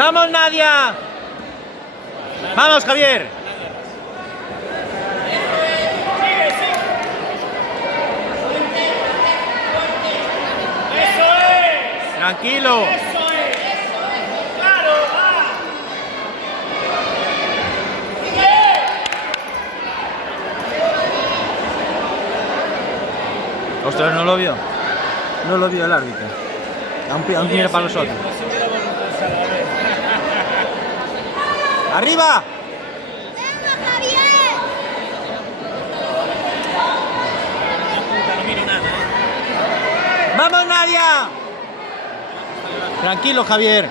¡Vamos, Nadia! ¡Vamos, Javier! Tranquilo. Ostras, no lo vio. No lo vio el árbitro. Aún mira para los otros. ¡Arriba! ¡Venga, Javier! ¡Vamos, Nadia! Tranquilo, Javier.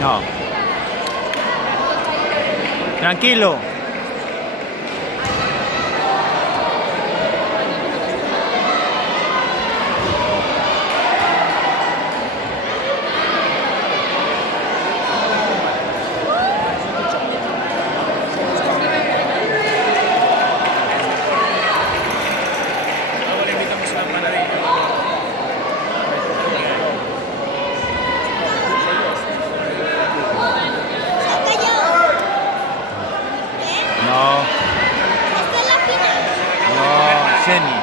No. Tranquilo. No, Esta es la final. no, semi.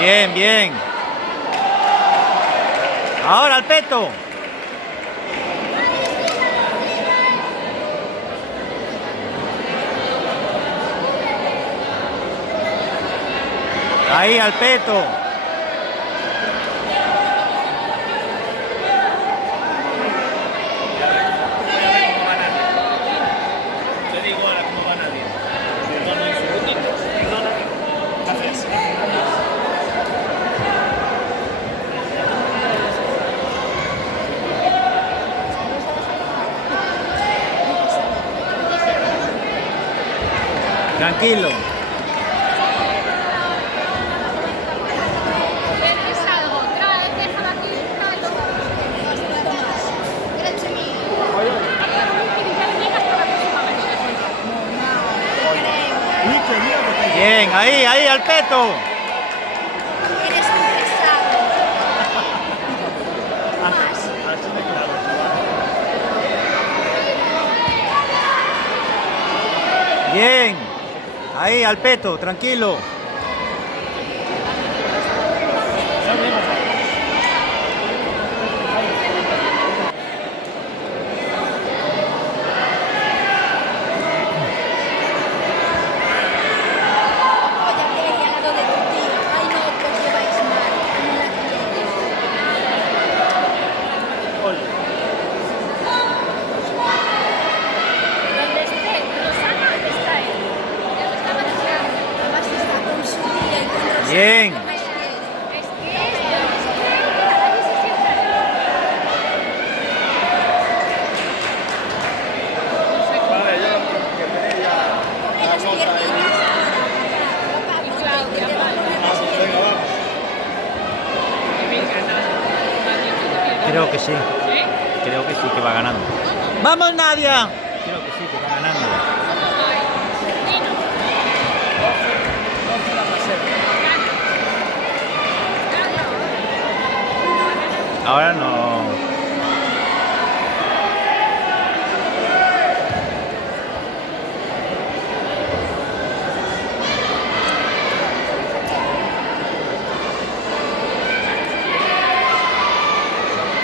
Bien, bien. Ahora al peto. Ahí al peto. Tranquilo. Bien, ahí, al peto. Eres un pesado. Más. Bien. Ahí, al peto, tranquilo. Apóyate ahí al lado de tu tío. Ay, no, pues lleváis mal. Donde esté Rosana, está él. Ya lo estaba deseando. Además está con su tía y con Rosana. Bien. ¿Qué más quieres? Es que cada vez se sienta ahí. Pobre las piernitas ahora. Papá, Y ponte, Claudia, que te va a vale. poner las piernitas. Que me encanta. Me han dicho que Creo que sí. ¿Sí? Creo que sí que va ganando. ¡Vamos, Nadia! Creo que sí que va ganando. Ay, Nino. Ahora no.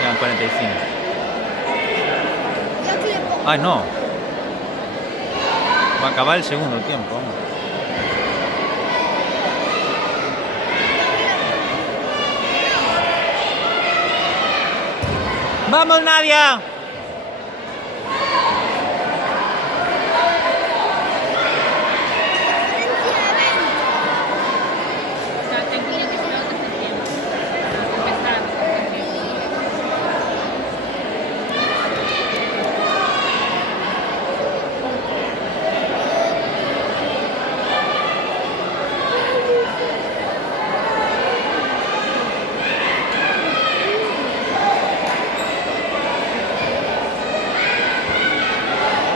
Quedan 45. Yo que le pongo. Ay, no. Va a acabar el segundo tiempo. Vamos. ¡Vamos, Nadia! O sea, ten cuidado que se va a hacer tiempo. Empezar a hacer tiempo.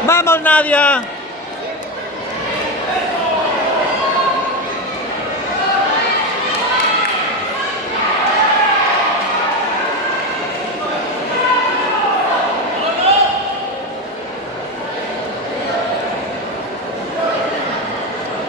¡Vamos, Nadia!